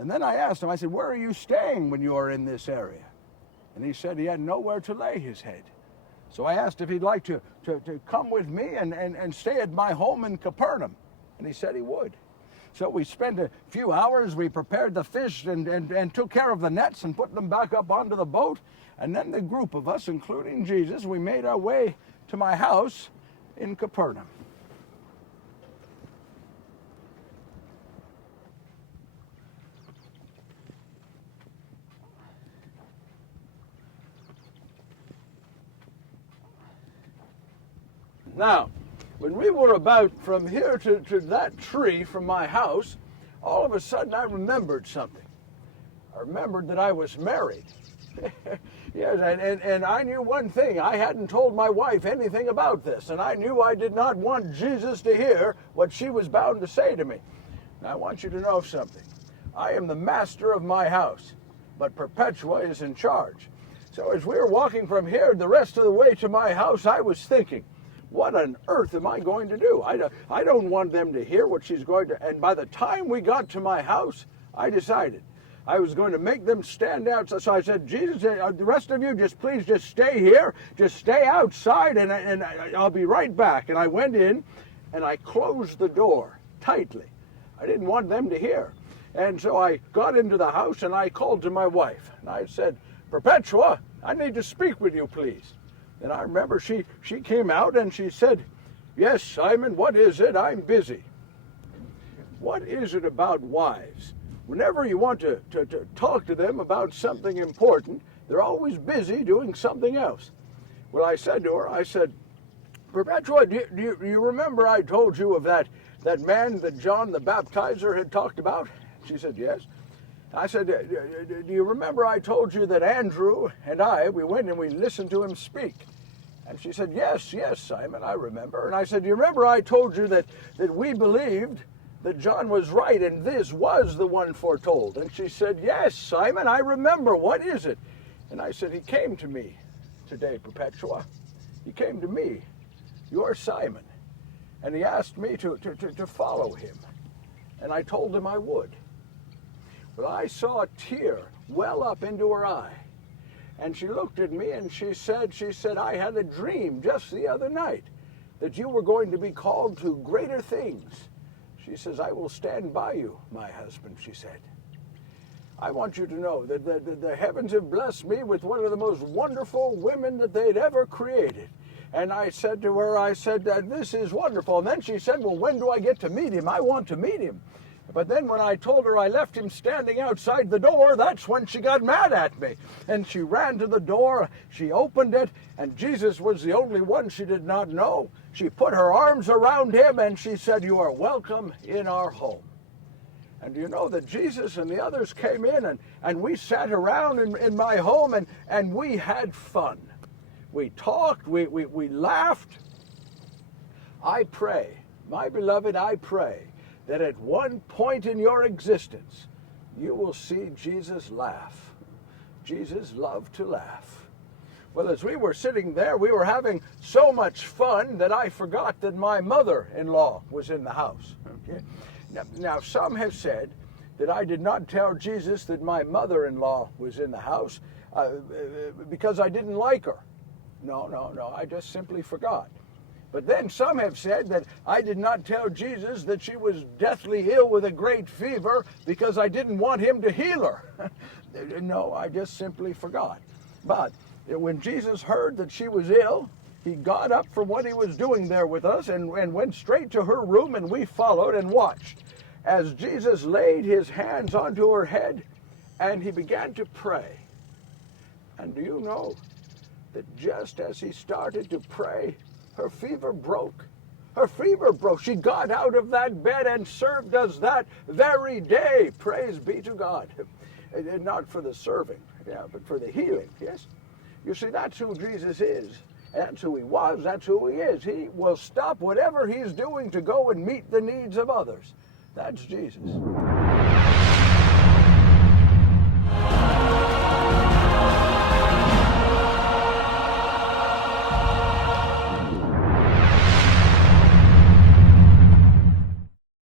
And then I asked him, I said, where are you staying when you are in this area? And he said he had nowhere to lay his head. So I asked if he'd like to come with me and stay at my home in Capernaum. And he said he would. So we spent a few hours, we prepared the fish and took care of the nets and put them back up onto the boat. And then the group of us, including Jesus, we made our way to my house in Capernaum. Now, when we were about from here to that tree from my house, all of a sudden I remembered something. I remembered that I was married. Yes, and I knew one thing. I hadn't told my wife anything about this, and I knew I did not want Jesus to hear what she was bound to say to me. Now, I want you to know something. I am the master of my house, but Perpetua is in charge. So as we were walking from here the rest of the way to my house, I was thinking, what on earth am I going to do? I don't want them to hear what she's going to... And by the time we got to my house, I decided I was going to make them stand out. So I said, Jesus, the rest of you, please stay here. Just stay outside, and I'll be right back. And I went in, and I closed the door tightly. I didn't want them to hear. And so I got into the house, and I called to my wife. And I said, Perpetua, I need to speak with you, please. And I remember she came out and she said, yes, Simon, what is it? I'm busy. What is it about wives? Whenever you want to talk to them about something important, they're always busy doing something else. Well, I said to her, I said, Perpetua, do you remember I told you of that man that John the Baptizer had talked about? She said, yes. I said, do you remember I told you that Andrew and we went and we listened to him speak? And she said, yes, Simon, I remember. And I said, do you remember I told you that we believed that John was right and this was the one foretold? And she said, yes, Simon, I remember. What is it? And I said, he came to me today, Perpetua. He came to me, your Simon. And he asked me to follow him. And I told him I would. But I saw a tear well up into her eye. And she looked at me and she said, I had a dream just the other night that you were going to be called to greater things. She says, I will stand by you, my husband, she said. I want you to know that the heavens have blessed me with one of the most wonderful women that they'd ever created. And I said to her, this is wonderful. And then she said, well, when do I get to meet him? I want to meet him. But then when I told her I left him standing outside the door, that's when she got mad at me. And she ran to the door, she opened it, and Jesus was the only one she did not know. She put her arms around him and she said, you are welcome in our home. And you know that Jesus and the others came in and we sat around in my home and we had fun. We talked, we laughed. I pray, my beloved, I pray that at one point in your existence, you will see Jesus laugh. Jesus loved to laugh. Well, as we were sitting there, we were having so much fun that I forgot that my mother-in-law was in the house. Okay? Now, some have said that I did not tell Jesus that my mother-in-law was in the house because I didn't like her. No, I just simply forgot. But then some have said that I did not tell Jesus that she was deathly ill with a great fever because I didn't want him to heal her. No, I just simply forgot. But when Jesus heard that she was ill, he got up from what he was doing there with us and went straight to her room, and we followed and watched as Jesus laid his hands onto her head and he began to pray. And do you know that just as he started to pray, her fever broke. Her fever broke. She got out of that bed and served us that very day. Praise be to God. And not for the serving, but for the healing, yes? You see, that's who Jesus is. That's who he was. That's who he is. He will stop whatever he's doing to go and meet the needs of others. That's Jesus.